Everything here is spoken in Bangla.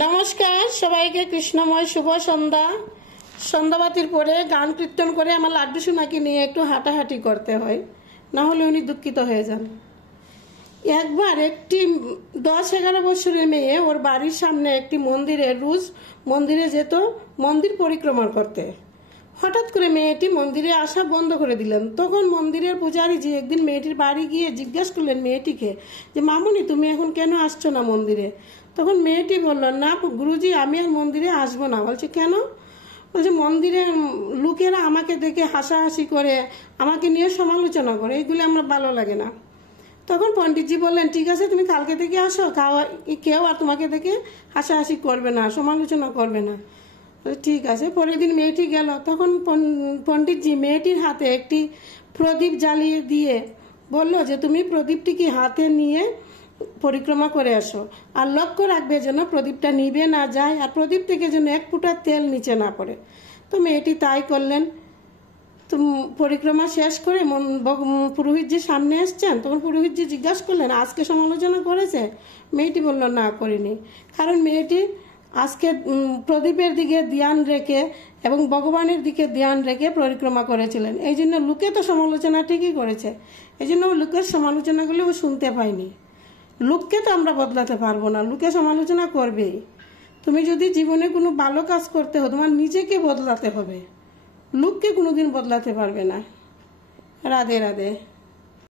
নমস্কার সবাইকে, কৃষ্ণময় শুভ সন্ধ্যা। সন্ধ্যাবাতির পরে গান কীর্তন করে আমার লাড্ডু সোনাকে নিয়ে একটু হাঁটাহাঁটি করতে হয়, না হলে উনি দুঃখিত হয়ে যান। একবার একটি 10-11 বছরের মেয়ে ওর বাড়ির সামনে একটি রোজ মন্দিরে যেত মন্দির পরিক্রমা করতে। হঠাৎ করে মেয়েটি মন্দিরে আসা বন্ধ করে দিলেন। তখন মন্দিরের পূজারীজি একদিন মেয়েটির বাড়ি গিয়ে জিজ্ঞেস করলেন মেয়েটিকে যে, মামুনি তুমি এখন কেন আসছো না মন্দিরে? তখন মেয়েটি বলল, না গুরুজি, আমি আর মন্দিরে আসবো না। বলছে কেন? বলছে মন্দিরে লোকেরা আমাকে দেখে হাসাহাসি করে, আমাকে নিয়ে সমালোচনা করে, এগুলি আমার ভালো লাগে না। তখন পণ্ডিতজি বললেন, ঠিক আছে তুমি কালকে থেকে আসো, কেউ আর তোমাকে দেখে হাসাহাসি করবে না, সমালোচনা করবে না। ঠিক আছে। পরের দিন মেয়েটি গেল। তখন পণ্ডিতজি মেয়েটির হাতে একটি প্রদীপ জ্বালিয়ে দিয়ে বলল যে, তুমি প্রদীপটি কি হাতে নিয়ে পরিক্রমা করে আসো, আর লক্ষ্য রাখবে যেন প্রদীপটা নিভে না যায়, আর প্রদীপ থেকে যেন এক ফোঁটা তেল নিচে না পড়ে। তো মেয়েটি তাই করলেন। তো পরিক্রমা শেষ করে পুরোহিতজি সামনে এসছেন। তখন পুরোহিতজি জিজ্ঞাসা করলেন, আজকে সমালোচনা করেছে? মেয়েটি বলল, না করিনি। কারণ মেয়েটি আজকে প্রদীপের দিকে ধ্যান রেখে এবং ভগবানের দিকে ধ্যান রেখে পরিক্রমা করেছিলেন। এই জন্য লোকে তো সমালোচনা ঠিকই করেছে, এই জন্য লোকের সমালোচনাগুলো ও শুনতে পাইনি। লোককে তো আমরা বদলাতে পারবো না, লোকে সমালোচনা করবেই। তুমি যদি জীবনে কোনো ভালো কাজ করতে হো, তোমার নিজেকে বদলাতে হবে, লোককে কোনোদিন বদলাতে পারবে না। রাধে রাধে।